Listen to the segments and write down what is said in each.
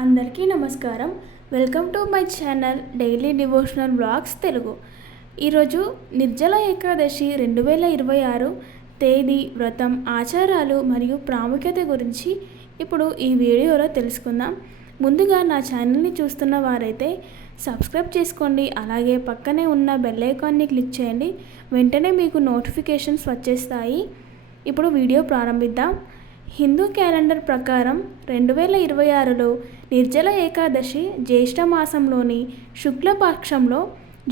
అందరికీ నమస్కారం. Welcome to my channel daily devotional blogs Telugu. ఈరోజు నిర్జల ఏకాదశి 2026 తేదీ, వ్రతం, ఆచారాలు మరియు ప్రాముఖ్యత గురించి ఇప్పుడు ఈ వీడియోలో తెలుసుకుందాం. ముందుగా నా ఛానల్ని చూస్తున్న వారైతే సబ్స్క్రైబ్ చేసుకోండి. అలాగే పక్కనే ఉన్న బెల్ ఐకాన్ని క్లిక్ చేయండి. వెంటనే మీకు నోటిఫికేషన్స్ వచ్చేస్తాయి. ఇప్పుడు వీడియో ప్రారంభిద్దాం. హిందూ క్యాలెండర్ ప్రకారం 2026లో నిర్జల ఏకాదశి జ్యేష్ఠ మాసంలోని శుక్లపక్షంలో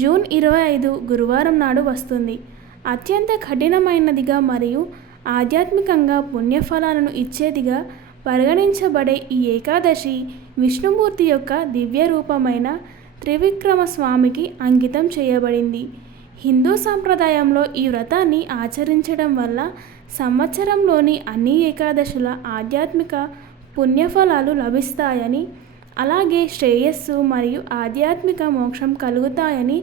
జూన్ 25 గురువారం నాడు వస్తుంది. అత్యంత కఠినమైనదిగా మరియు ఆధ్యాత్మికంగా పుణ్యఫలాలను ఇచ్చేదిగా పరిగణించబడే ఈ ఏకాదశి విష్ణుమూర్తి యొక్క దివ్య రూపమైన త్రివిక్రమ స్వామికి అంకితం చేయబడింది. హిందూ సంప్రదాయంలో ఈ వ్రతాన్ని ఆచరించడం వల్ల సంవత్సరంలోని అన్ని ఏకాదశుల ఆధ్యాత్మిక పుణ్యఫలాలు లభిస్తాయని, అలాగే శ్రేయస్సు మరియు ఆధ్యాత్మిక మోక్షం కలుగుతాయని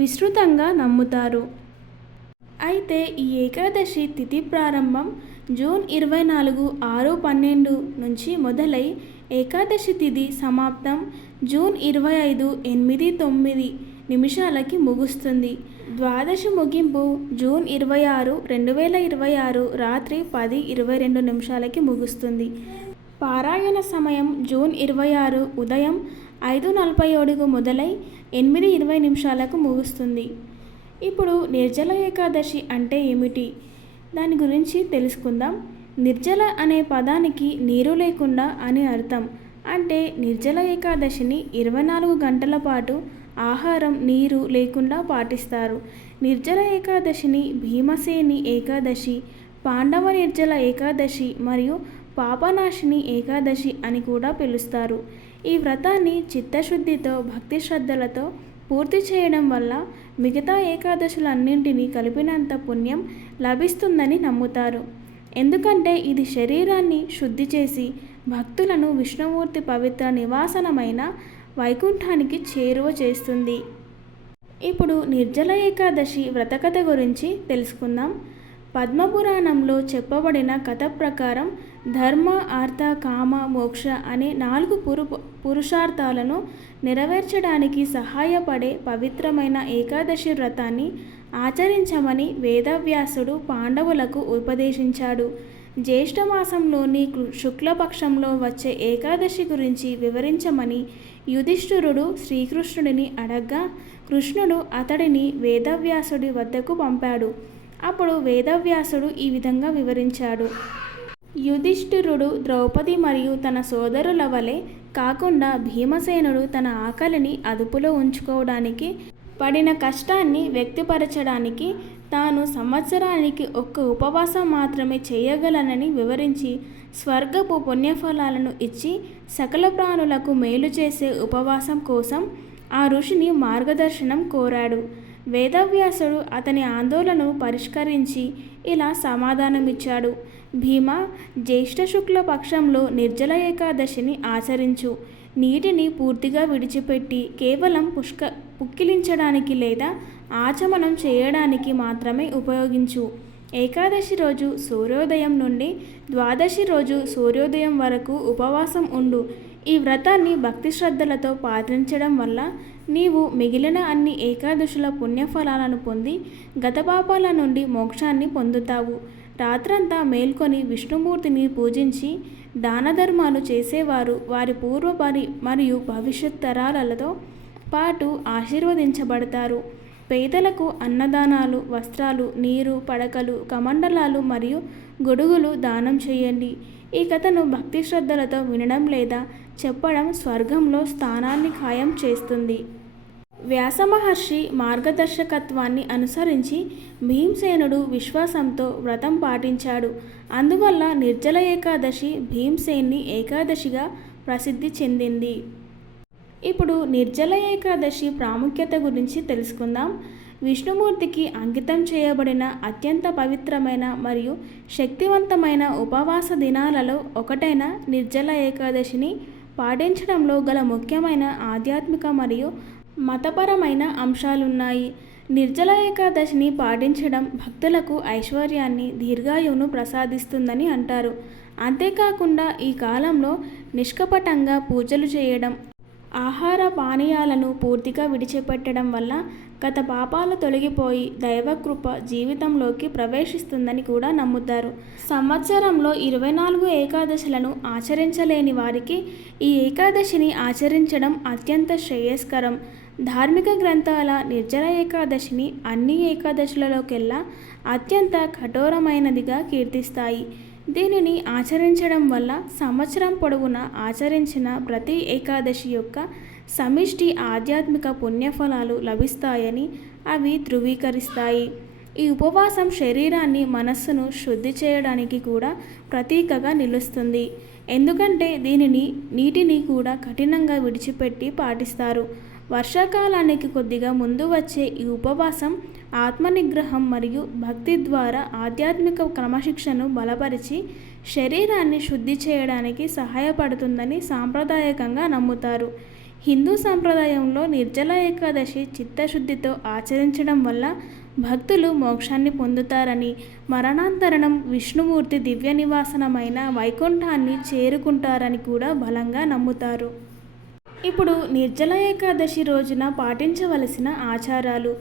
విస్తృతంగా నమ్ముతారు. అయితే ఈ ఏకాదశి తిథి ప్రారంభం జూన్ 24 6:12 నుంచి మొదలై ఏకాదశి తిథి సమాప్తం జూన్ 25 8:09 ముగుస్తుంది. ద్వాదశి ముగింపు జూన్ 26 2026 రాత్రి 10:22 ముగుస్తుంది. పారాయణ సమయం జూన్ 26 ఉదయం 5:47 మొదలై 8:20 ముగుస్తుంది. ఇప్పుడు నిర్జల ఏకాదశి అంటే ఏమిటి? దాని గురించి తెలుసుకుందాం. నిర్జల అనే పదానికి నీరు లేకుండా అని అర్థం. అంటే నిర్జల ఏకాదశిని 24 గంటల పాటు ఆహారం, నీరు లేకుండా పాటిస్తారు. నిర్జల ఏకాదశిని భీమసేని ఏకాదశి, పాండవ నిర్జల ఏకాదశి మరియు పాపనాశిని ఏకాదశి అని కూడా పిలుస్తారు. ఈ వ్రతాన్ని చిత్తశుద్ధితో, భక్తి శ్రద్ధలతో పూర్తి చేయడం వల్ల మిగతా ఏకాదశులన్నింటినీ కలిపినంత పుణ్యం లభిస్తుందని నమ్ముతారు. ఎందుకంటే ఇది శరీరాన్ని శుద్ధి చేసి భక్తులను విష్ణుమూర్తి పవిత్ర నివాసనమైన వైకుంఠానికి చేరువ చేస్తుంది. ఇప్పుడు నిర్జల ఏకాదశి వ్రతకథ గురించి తెలుసుకుందాం. పద్మపురాణంలో చెప్పబడిన కథ ప్రకారం ధర్మ, అర్థ, కామ, మోక్ష అనే 4 పురుషార్థాలను నెరవేర్చడానికి సహాయపడే పవిత్రమైన ఏకాదశి వ్రతాన్ని ఆచరించమని వేదవ్యాసుడు పాండవులకు ఉపదేశించాడు. జ్యేష్ఠమాసంలోని శుక్లపక్షంలో వచ్చే ఏకాదశి గురించి వివరించమని యుధిష్ఠిరుడు శ్రీకృష్ణుడిని అడగ్గా కృష్ణుడు అతడిని వేదవ్యాసుడి వద్దకు పంపాడు. అప్పుడు వేదవ్యాసుడు ఈ విధంగా వివరించాడు. యుధిష్ఠిరుడు ద్రౌపది మరియు తన సోదరుల వలె కాకుండా భీమసేనుడు తన ఆకలిని అదుపులో ఉంచుకోవడానికి పడిన కష్టాన్ని వ్యక్తపరచడానికి తాను సంవత్సరానికి 1 ఉపవాసం మాత్రమే చేయగలనని వివరించి స్వర్గపు పుణ్యఫలాలను ఇచ్చి సకల ప్రాణులకు మేలు చేసే ఉపవాసం కోసం ఆ ఋషిని మార్గదర్శనం కోరాడు. వేదవ్యాసుడు అతని ఆందోళనను పరిష్కరించి ఇలా సమాధానమిచ్చాడు. భీమ, జ్యేష్ఠ శుక్ల పక్షంలో నిర్జల ఏకాదశిని ఆచరించు. నీటిని పూర్తిగా విడిచిపెట్టి కేవలం పుక్కిలించడానికి లేదా ఆచమనం చేయడానికి మాత్రమే ఉపయోగించు. ఏకాదశి రోజు సూర్యోదయం నుండి ద్వాదశి రోజు సూర్యోదయం వరకు ఉపవాసం ఉండు. ఈ వ్రతాన్ని భక్తి శ్రద్ధలతో పాటించడం వల్ల నీవు మిగిలిన అన్ని ఏకాదశుల పుణ్యఫలాలను పొంది గతపాపాల నుండి మోక్షాన్ని పొందుతావు. రాత్రంతా మేల్కొని విష్ణుమూర్తిని పూజించి దాన ధర్మాలు చేసేవారు వారి పూర్వపరి మరియు భవిష్యత్ తరాలతో పాటు ఆశీర్వదించబడతారు. పేదలకు అన్నదానాలు, వస్త్రాలు, నీరు, పడకలు, కమండలాలు మరియు గొడుగులు దానం చేయండి. ఈ కథను భక్తి శ్రద్ధలతో వినడం లేదా చెప్పడం స్వర్గంలో స్థానాన్ని ఖాయం చేస్తుంది. వ్యాసమహర్షి మార్గదర్శకత్వాన్ని అనుసరించి భీమసేనుడు విశ్వాసంతో వ్రతం పాటించాడు. అందువల్ల నిర్జల ఏకాదశి భీమసేని ఏకాదశిగా ప్రసిద్ధి చెందింది. ఇప్పుడు నిర్జల ఏకాదశి ప్రాముఖ్యత గురించి తెలుసుకుందాం. విష్ణుమూర్తికి అంకితం చేయబడిన అత్యంత పవిత్రమైన మరియు శక్తివంతమైన ఉపవాస దినాలలో ఒకటైన నిర్జల ఏకాదశిని పాటించడంలో గల ముఖ్యమైన ఆధ్యాత్మిక మరియు మతపరమైన అంశాలున్నాయి. నిర్జల ఏకాదశిని పాటించడం భక్తులకు ఐశ్వర్యాన్ని, దీర్ఘాయువును ప్రసాదిస్తుందని అంటారు. అంతేకాకుండా ఈ కాలంలో నిష్కపటంగా పూజలు చేయడం, ఆహార పానీయాలను పూర్తిగా విడిచిపెట్టడం వల్ల గత పాపాలు తొలగిపోయి దైవకృప జీవితంలోకి ప్రవేశిస్తుందని కూడా నమ్ముతారు. సంవత్సరంలో 24 ఏకాదశులను ఆచరించలేని వారికి ఈ ఏకాదశిని ఆచరించడం అత్యంత శ్రేయస్కరం. ధార్మిక గ్రంథాల నిర్జల ఏకాదశిని అన్ని ఏకాదశులలోకెల్లా అత్యంత కఠోరమైనదిగా కీర్తిస్తాయి. దీనిని ఆచరించడం వల్ల సంవత్సరం పొడవునా ఆచరించిన ప్రతి ఏకాదశి యొక్క సమిష్టి ఆధ్యాత్మిక పుణ్యఫలాలు లభిస్తాయని అవి ధృవీకరిస్తాయి. ఈ ఉపవాసం శరీరాన్ని, మనస్సును శుద్ధి చేయడానికి కూడా ప్రతీకగా నిలుస్తుంది. ఎందుకంటే దీనిని నీటిని కూడా కఠినంగా విడిచిపెట్టి పాటిస్తారు. వర్షాకాలానికి కొద్దిగా ముందు వచ్చే ఈ ఉపవాసం ఆత్మనిగ్రహం మరియు భక్తి ద్వారా ఆధ్యాత్మిక క్రమశిక్షణను బలపరిచి శరీరాన్ని శుద్ధి చేయడానికి సహాయపడుతుందని సాంప్రదాయకంగా నమ్ముతారు. హిందూ సంప్రదాయంలో నిర్జల ఏకాదశి చిత్తశుద్ధితో ఆచరించడం వల్ల భక్తులు మోక్షాన్ని పొందుతారని, మరణాంతరం విష్ణుమూర్తి దివ్య నివాసనమైన వైకుంఠాన్ని చేరుకుంటారని కూడా బలంగా నమ్ముతారు. ఇప్పుడు నిర్జల ఏకాదశి రోజున పాటించవలసిన ఆచారాలు,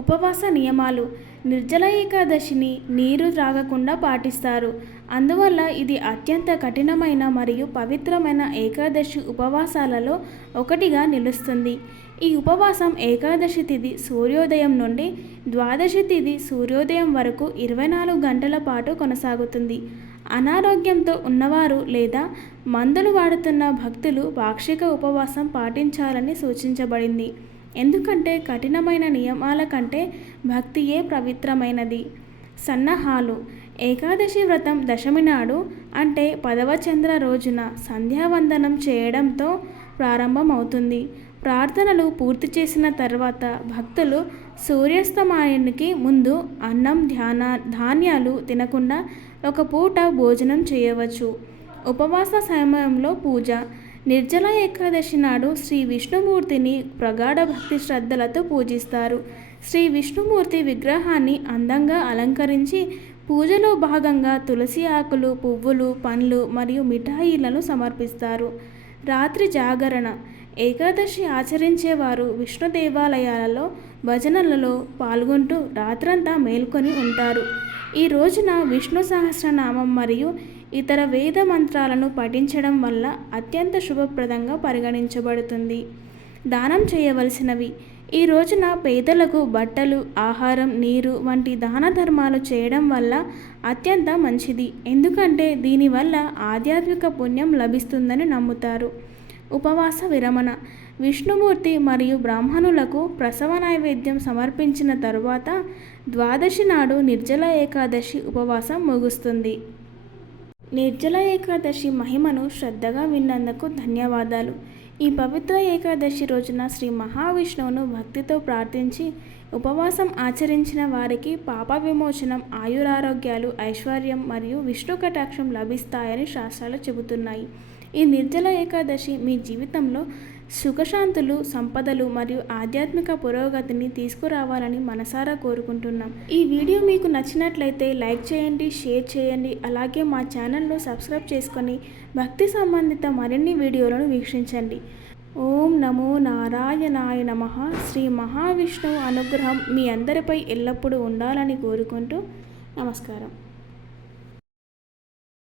ఉపవాస నియమాలు. నిర్జల ఏకాదశిని నీరు త్రాగకుండా పాటిస్తారు. అందువల్ల ఇది అత్యంత కఠినమైన మరియు పవిత్రమైన ఏకాదశి ఉపవాసాలలో ఒకటిగా నిలుస్తుంది. ఈ ఉపవాసం ఏకాదశి తిథి సూర్యోదయం నుండి ద్వాదశి తిథి సూర్యోదయం వరకు 24 గంటల పాటు కొనసాగుతుంది. అనారోగ్యంతో ఉన్నవారు లేదా మందులు వాడుతున్న భక్తులు పాక్షిక ఉపవాసం పాటించాలని సూచించబడింది. ఎందుకంటే కఠినమైన నియమాల కంటే భక్తియే పవిత్రమైనది. సన్నాహాలు. ఏకాదశి వ్రతం దశమి నాడు అంటే 10వ చంద్ర రోజున సంధ్యావందనం చేయడంతో ప్రారంభమవుతుంది. ప్రార్థనలు పూర్తి చేసిన తర్వాత భక్తులు సూర్యాస్తమయానికి ముందు అన్నం, ధాన్యాలు తినకుండా ఒక పూట భోజనం చేయవచ్చు. ఉపవాస సమయంలో పూజ. నిర్జల ఏకాదశి నాడు శ్రీ విష్ణుమూర్తిని ప్రగాఢ భక్తి శ్రద్ధలతో పూజిస్తారు. శ్రీ విష్ణుమూర్తి విగ్రహాన్ని అందంగా అలంకరించి పూజలో భాగంగా తులసి ఆకులు, పువ్వులు, పండ్లు మరియు మిఠాయిలను సమర్పిస్తారు. రాత్రి జాగరణ. ఏకాదశి ఆచరించేవారు విష్ణు దేవాలయాలలో భజనలలో పాల్గొంటూ రాత్రంతా మేల్కొని ఉంటారు. ఈ రోజున విష్ణు సహస్రనామం మరియు ఇతర వేద మంత్రాలను పఠించడం వల్ల అత్యంత శుభప్రదంగా పరిగణించబడుతుంది. దానం చేయవలసినవి. ఈ రోజున పేదలకు బట్టలు, ఆహారం, నీరు వంటి దాన ధర్మాలు చేయడం వల్ల అత్యంత మంచిది. ఎందుకంటే దీనివల్ల ఆధ్యాత్మిక పుణ్యం లభిస్తుందని నమ్ముతారు. ఉపవాస విరమణ. విష్ణుమూర్తి మరియు బ్రాహ్మణులకు ప్రసవ నైవేద్యం సమర్పించిన తరువాత ద్వాదశి నాడు నిర్జల ఏకాదశి ఉపవాసం ముగుస్తుంది. నిర్జల ఏకాదశి మహిమను శ్రద్ధగా విన్నందుకు ధన్యవాదాలు. ఈ పవిత్ర ఏకాదశి రోజున శ్రీ మహావిష్ణువును భక్తితో ప్రార్థించి ఉపవాసం ఆచరించిన వారికి పాప విమోచనం, ఆయురారోగ్యాలు, ఐశ్వర్యం మరియు విష్ణు కటాక్షం లభిస్తాయని శాస్త్రాలు చెబుతున్నాయి. ఈ నిర్జల ఏకాదశి మీ జీవితంలో సుఖశాంతులు, సంపదలు మరియు ఆధ్యాత్మిక పురోగతిని తీసుకురావాలని మనసారా కోరుకుంటున్నాం. ఈ వీడియో మీకు నచ్చినట్లయితే లైక్ చేయండి, షేర్ చేయండి. అలాగే మా ఛానల్ను సబ్స్క్రైబ్ చేసుకొని భక్తి సంబంధిత మరిన్ని వీడియోలను వీక్షించండి. ఓం నమో నారాయణాయ నమః. శ్రీ మహావిష్ణువు అనుగ్రహం మీ అందరిపై ఎల్లప్పుడూ ఉండాలని కోరుకుంటూ నమస్కారం.